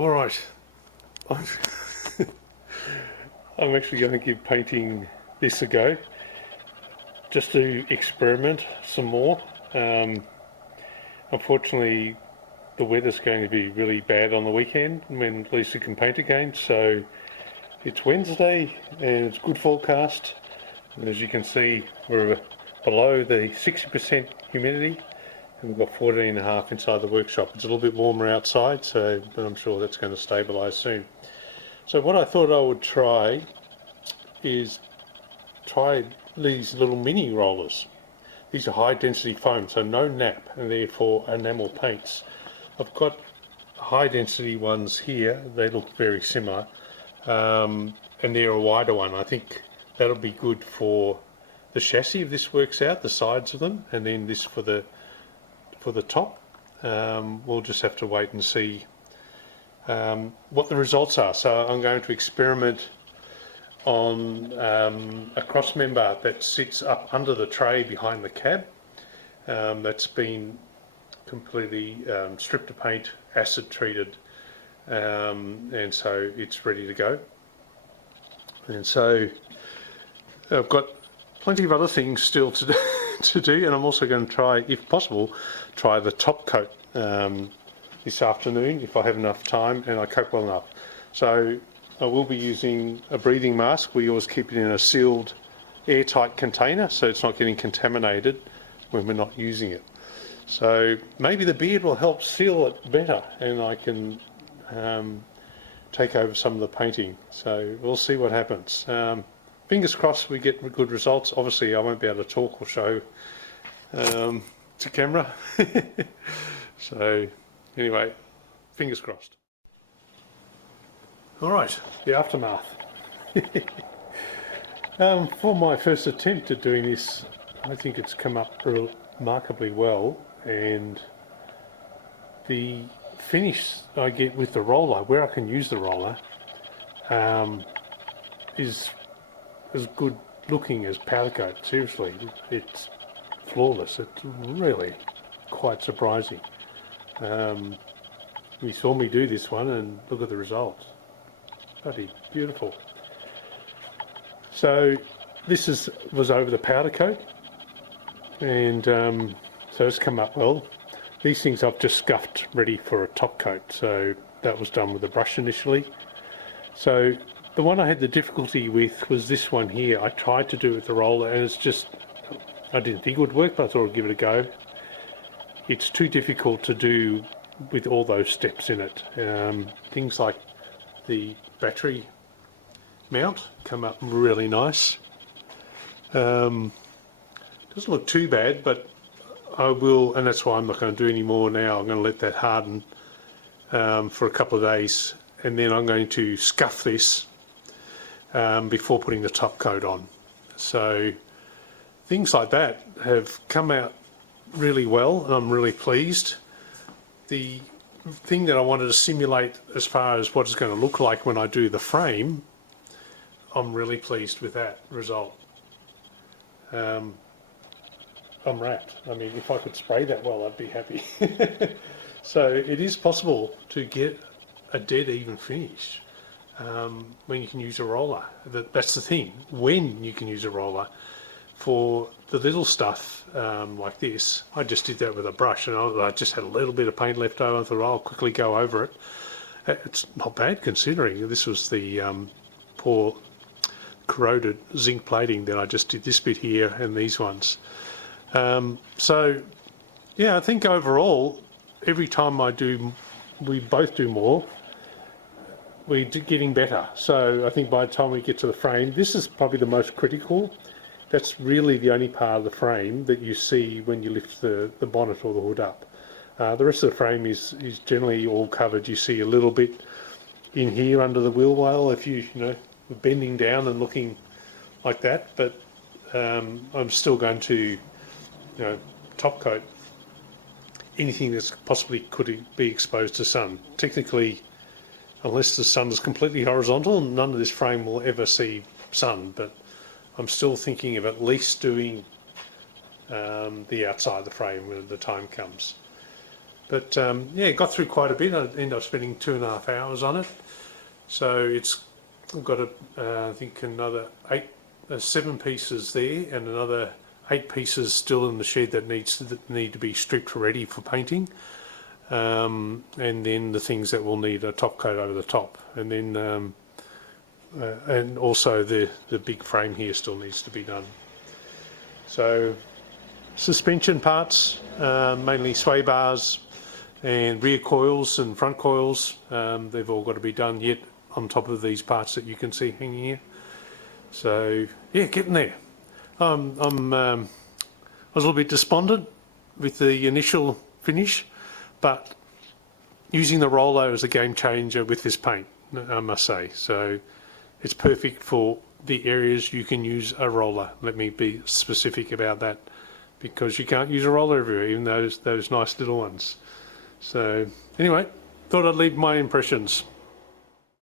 Alright, I'm, I'm actually going to give painting this a go, just to experiment some more. Unfortunately, the weather's going to be really bad on the weekend when Lisa can paint again, so it's Wednesday and it's good forecast. And as you can see, we're below the 60% humidity and we've got 14.5 inside the workshop. It's a little bit warmer outside, but I'm sure that's going to stabilise soon. So what I thought I would try is these little mini rollers. These are high density foam, so no nap, and therefore enamel paints. I've got high density ones here, they look very similar, and they're a wider one. I think that'll be good for the chassis if this works out, the sides of them, and then this for the top. We'll just have to wait and see what the results are. So I'm going to experiment on a cross member that sits up under the tray behind the cab. That's been completely stripped of paint, acid treated, and so it's ready to go. And so I've got plenty of other things still to do, and I'm also going to try, if possible, try the top coat this afternoon if I have enough time and I cope well enough. So I will be using a breathing mask. We always keep it in a sealed, airtight container so it's not getting contaminated when we're not using it. So maybe the beard will help seal it better and I can take over some of the painting. So we'll see what happens. Fingers crossed we get good results. Obviously I won't be able to talk or show to camera. So anyway, fingers crossed. Alright, the aftermath. For my first attempt at doing this, I think it's come up remarkably well, and the finish I get with the roller, where I can use the roller, is as good looking as powder coat. Seriously, it's flawless. It's really quite surprising. You saw me do this one and look at the results. Bloody beautiful. So this was over the powder coat, and so it's come up well. These things I've just scuffed ready for a top coat, so that was done with a brush initially. So the one I had the difficulty with was this one here. I tried to do it with the roller and it's just, I didn't think it would work, but I thought I'd give it a go. It's too difficult to do with all those steps in it. Things like the battery mount come up really nice. Doesn't look too bad, but I will, and that's why I'm not going to do any more now. I'm going to let that harden for a couple of days, and then I'm going to scuff this before putting the top coat on. So things like that have come out really well, and I'm really pleased. The thing that I wanted to simulate as far as what it's going to look like when I do the frame, I'm really pleased with that result. I'm wrapped. I mean, if I could spray that well, I'd be happy. So it is possible to get a dead even finish when you can use a roller. That's the thing, when you can use a roller. For the little stuff like this, I just did that with a brush, and I just had a little bit of paint left over. I thought, I'll quickly go over it. It's not bad considering this was the poor corroded zinc plating that I just did this bit here and these ones. So yeah, I think overall, every time we both do more, we're getting better. So I think by the time we get to the frame, this is probably the most critical. That's really the only part of the frame that you see when you lift the bonnet or the hood up. The rest of the frame is generally all covered. You see a little bit in here under the wheel well if you know, bending down and looking like that, but I'm still going to top coat anything that's possibly could be exposed to sun. Technically, unless the sun is completely horizontal, none of this frame will ever see sun, but I'm still thinking of at least doing the outside of the frame when the time comes. But yeah, got through quite a bit. I ended up spending 2.5 hours on it. So I've got I think another 7 pieces there, and another 8 pieces still in the shed that need to be stripped ready for painting. And then the things that will need a top coat over the top, and then and also the big frame here still needs to be done. So suspension parts, mainly sway bars and rear coils and front coils, they've all got to be done yet on top of these parts that you can see hanging here. So yeah, getting there. I was a little bit despondent with the initial finish, but using the roller is a game changer with this paint, I must say. So it's perfect for the areas you can use a roller. Let me be specific about that, because you can't use a roller everywhere, even those nice little ones. So anyway, thought I'd leave my impressions.